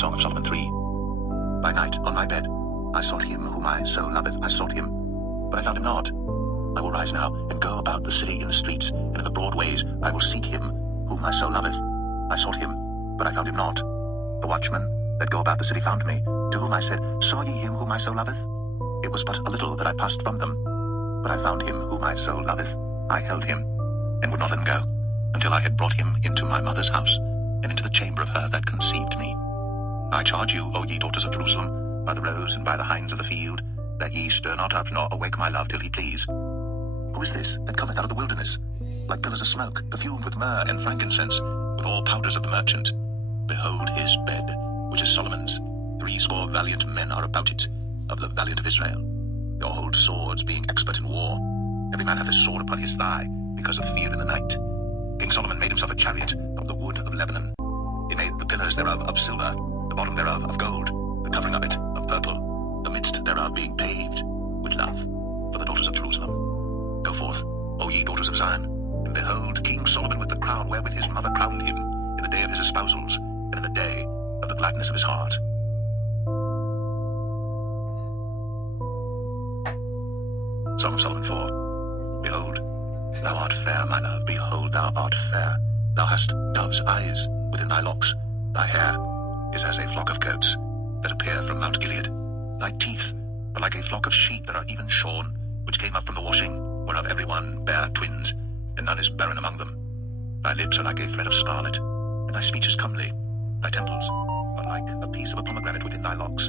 Song of Solomon 3. By night, on my bed, I sought him whom my soul loveth. I sought him, but I found him not. I will rise now, and go about the city in the streets, and in the broad ways I will seek him whom my soul loveth. I sought him, but I found him not. The watchmen that go about the city found me, to whom I said, Saw ye him whom my soul loveth? It was but a little that I passed from them, but I found him whom my soul loveth. I held him, and would not let him go, until I had brought him into my mother's house, and into the chamber of her that conceived me. I charge you, O ye daughters of Jerusalem, by the roes and by the hinds of the field, that ye stir not up, nor awake my love till he please. Who is this that cometh out of the wilderness, like pillars of smoke, perfumed with myrrh and frankincense, with all powders of the merchant? Behold his bed, which is Solomon's. 80 valiant men are about it, of the valiant of Israel. They all hold swords, being expert in war. Every man hath a sword upon his thigh, because of fear in the night. King Solomon made himself a chariot of the wood of Lebanon. He made the pillars thereof of silver, the bottom thereof of gold, the covering of it of purple, the midst thereof being paved with love for the daughters of Jerusalem. Go forth, O ye daughters of Zion, and behold King Solomon with the crown wherewith his mother crowned him, in the day of his espousals, and in the day of the gladness of his heart. Song of Solomon 4. Behold, thou art fair, my love, behold, thou art fair. Thou hast dove's eyes within thy locks. Thy hair is as a flock of goats that appear from Mount Gilead. Thy teeth are like a flock of sheep that are even shorn, which came up from the washing, whereof every one bare twins, and none is barren among them. Thy lips are like a thread of scarlet, and thy speech is comely. Thy temples are like a piece of a pomegranate within thy locks.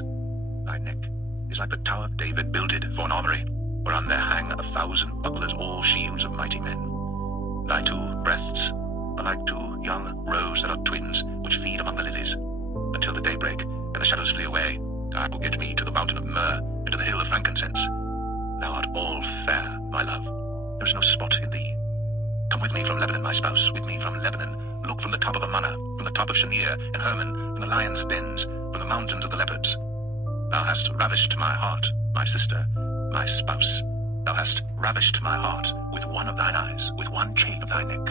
Thy neck is like the tower of David builded for an armory, whereon there hang 1,000 bucklers, all shields of mighty men. Thy 2 breasts are like 2 young roes that are twins, which feed among the lilies. Until the daybreak, and the shadows flee away, I will get me to the mountain of myrrh, and to the hill of frankincense. Thou art all fair, my love. There is no spot in thee. Come with me from Lebanon, my spouse, with me from Lebanon. Look from the top of Amana, from the top of Shanir and Hermon, from the lions' dens, from the mountains of the leopards. Thou hast ravished my heart, my sister, my spouse. Thou hast ravished my heart with one of thine eyes, with one chain of thy neck.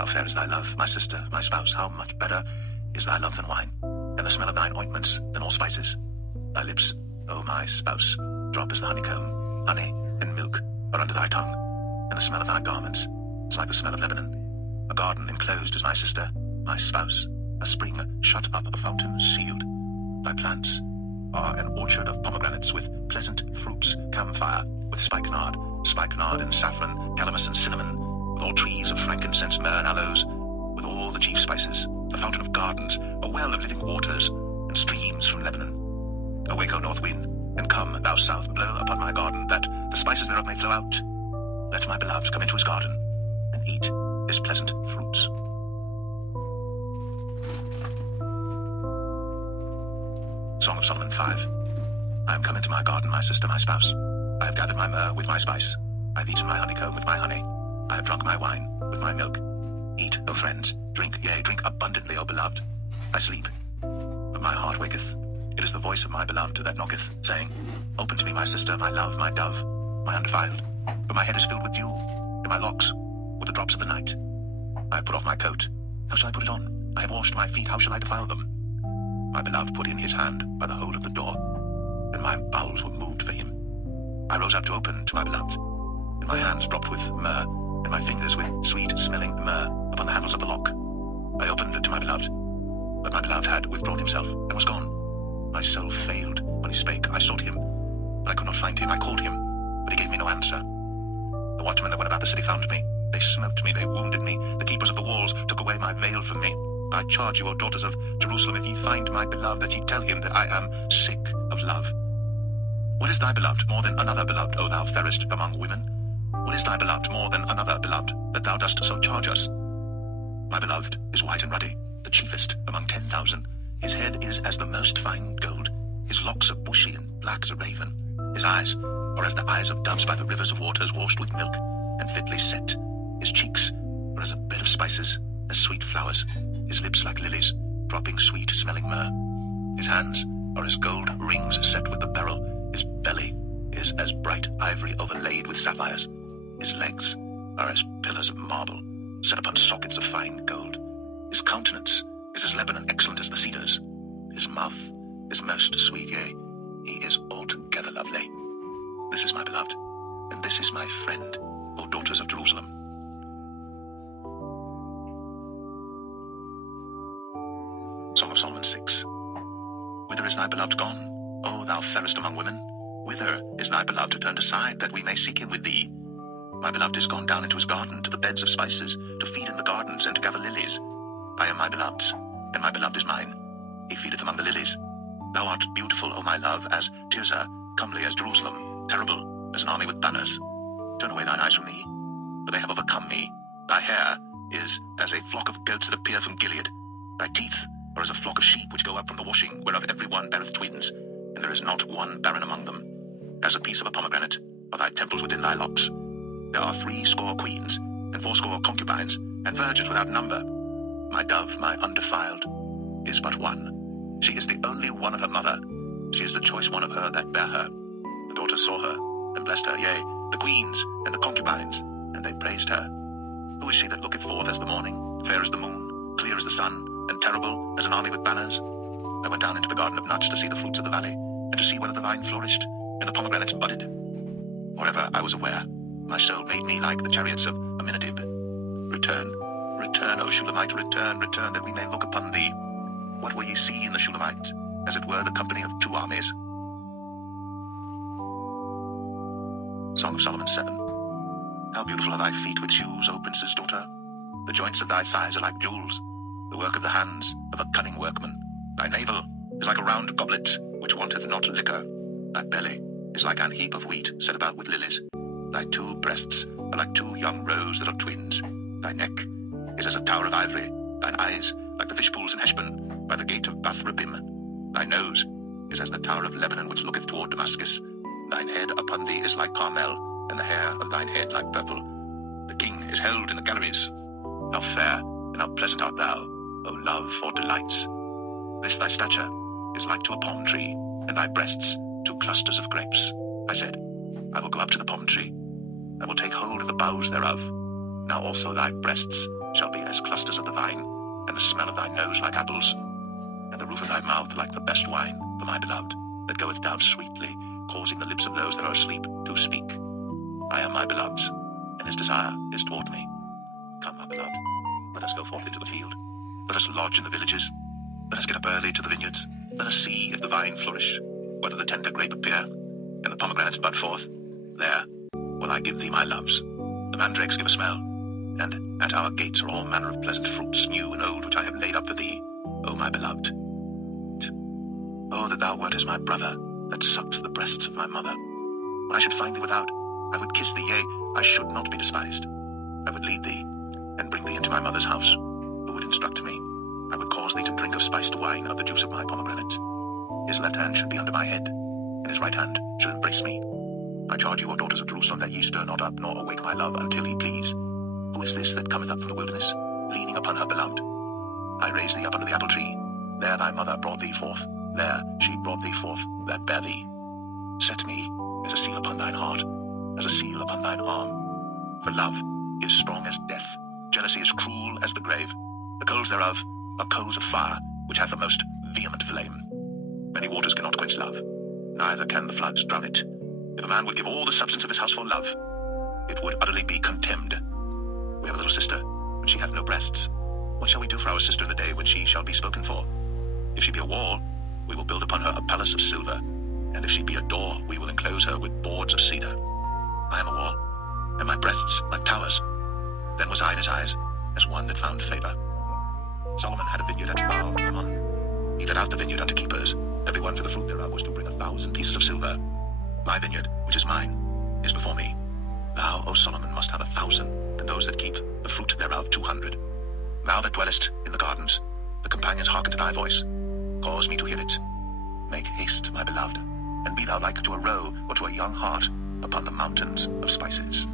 How fair is thy love, my sister, my spouse, how much better is thy love than wine, and the smell of thine ointments than all spices. Thy lips, O my spouse, drop as the honeycomb. Honey and milk are under thy tongue, and the smell of thy garments is like the smell of Lebanon. A garden enclosed is my sister, my spouse, a spring shut up, a fountain sealed. Thy plants are an orchard of pomegranates with pleasant fruits, camphire, with spikenard and saffron, calamus and cinnamon, with all trees of frankincense, myrrh and aloes, with all the chief spices, a fountain of gardens, a well of living waters, and streams from Lebanon. Awake, O north wind, and come, thou south, blow upon my garden, that the spices thereof may flow out. Let my beloved come into his garden, and eat his pleasant fruits. Song of Solomon 5. I am come into my garden, my sister, my spouse. I have gathered my myrrh with my spice. I have eaten my honeycomb with my honey. I have drunk my wine with my milk. Eat, O friends, drink, yea, drink abundantly, O beloved. I sleep, but my heart waketh. It is the voice of my beloved that knocketh, saying, Open to me, my sister, my love, my dove, my undefiled. For my head is filled with dew, and my locks with the drops of the night. I have put off my coat. How shall I put it on? I have washed my feet. How shall I defile them? My beloved put in his hand by the hole of the door, and my bowels were moved for him. I rose up to open to my beloved, and my hands dropped with myrrh, and my fingers with sweet-smelling myrrh upon the handles of the lock. I opened to my beloved, but my beloved had withdrawn himself, and was gone. My soul failed when he spake. I sought him, but I could not find him. I called him, but he gave me no answer. The watchmen that went about the city found me. They smote me, they wounded me. The keepers of the walls took away my veil from me. I charge you, O daughters of Jerusalem, if ye find my beloved, that ye tell him that I am sick of love. What is thy beloved more than another beloved, O thou fairest among women? What is thy beloved more than another beloved, that thou dost so charge us? My beloved is white and ruddy, the chiefest among 10,000. His head is as the most fine gold. His locks are bushy and black as a raven. His eyes are as the eyes of doves by the rivers of waters washed with milk and fitly set. His cheeks are as a bed of spices, as sweet flowers. His lips like lilies, dropping sweet-smelling myrrh. His hands are as gold rings set with the beryl. His belly is as bright ivory overlaid with sapphires. His legs are as pillars of marble, set upon sockets of fine gold. His countenance is as Lebanon, excellent as the cedars. His mouth is most sweet, yea, he is altogether lovely. This is my beloved, and this is my friend, O daughters of Jerusalem. Song of Solomon 6. Whither is thy beloved gone, O thou fairest among women? Whither is thy beloved turned aside, that we may seek him with thee? My beloved is gone down into his garden, to the beds of spices, to feed in the gardens, and to gather lilies. I am my beloved's, and my beloved is mine. He feedeth among the lilies. Thou art beautiful, O my love, as Tirzah, comely as Jerusalem, terrible as an army with banners. Turn away thine eyes from me, for they have overcome me. Thy hair is as a flock of goats that appear from Gilead. Thy teeth are as a flock of sheep which go up from the washing, whereof every one beareth twins, and there is not one barren among them. As a piece of a pomegranate are thy temples within thy locks. There are 80 queens, and 80 concubines, and virgins without number. My dove, my undefiled, is but one. She is the only one of her mother. She is the choice one of her that bare her. The daughters saw her, and blessed her, yea, the queens and the concubines, and they praised her. Who is she that looketh forth as the morning, fair as the moon, clear as the sun, and terrible as an army with banners? I went down into the garden of nuts to see the fruits of the valley, and to see whether the vine flourished, and the pomegranates budded. Moreover, I was aware, my soul made me like the chariots of Aminadab. Return, return, O Shulamite, return, return, that we may look upon thee. What will ye see in the Shulamite? As it were the company of 2 armies. Song of Solomon 7. How beautiful are thy feet with shoes, O prince's daughter! The joints of thy thighs are like jewels, the work of the hands of a cunning workman. Thy navel is like a round goblet, which wanteth not liquor. Thy belly is like an heap of wheat set about with lilies. Thy 2 breasts are like 2 young roes that are twins. Thy neck is as a tower of ivory. Thine eyes like the fish pools in Heshbon, by the gate of Bath-rabbim. Thy nose is as the tower of Lebanon, which looketh toward Damascus. Thine head upon thee is like Carmel, and the hair of thine head like purple. The king is held in the galleries. How fair and how pleasant art thou, O love for delights! This thy stature is like to a palm tree, and thy breasts to clusters of grapes. I said, I will go up to the palm tree. I will take hold of the boughs thereof. Now also thy breasts shall be as clusters of the vine, and the smell of thy nose like apples, and the roof of thy mouth like the best wine for my beloved, that goeth down sweetly, causing the lips of those that are asleep to speak. I am my beloved's, and his desire is toward me. Come, my beloved, let us go forth into the field. Let us lodge in the villages. Let us get up early to the vineyards. Let us see if the vine flourish, whether the tender grape appear, and the pomegranates bud forth. There will I give thee my loves. The mandrakes give a smell, and at our gates are all manner of pleasant fruits, new and old, which I have laid up for thee, O my beloved. Oh, that thou wert as my brother, that sucked the breasts of my mother. When I should find thee without, I would kiss thee, yea, I should not be despised. I would lead thee, and bring thee into my mother's house, who would instruct me. I would cause thee to drink of spiced wine of the juice of my pomegranate. His left hand should be under my head, and his right hand should embrace me. I charge you, O daughters of Jerusalem, that ye stir not up, nor awake my love, until he please. Who is this that cometh up from the wilderness, leaning upon her beloved? I raised thee up under the apple tree. There thy mother brought thee forth. There she brought thee forth, that bare thee. Set me as a seal upon thine heart, as a seal upon thine arm. For love is strong as death, jealousy is cruel as the grave. The coals thereof are coals of fire, which hath a most vehement flame. Many waters cannot quench love, neither can the floods drown it. If a man would give all the substance of his house for love, it would utterly be contemned. We have a little sister, and she hath no breasts. What shall we do for our sister in the day when she shall be spoken for? If she be a wall, we will build upon her a palace of silver, and if she be a door, we will enclose her with boards of cedar. I am a wall, and my breasts like towers. Then was I in his eyes, as one that found favor. Solomon had a vineyard at Baal-Hamon. He let out the vineyard unto keepers. Every one for the fruit thereof was to bring 1,000 pieces of silver. My vineyard, which is mine, is before me. Thou, O Solomon, must have 1,000, and those that keep the fruit thereof 200. Thou that dwellest in the gardens, the companions hearken to thy voice. Cause me to hear it. Make haste, my beloved, and be thou like to a roe or to a young hart upon the mountains of spices.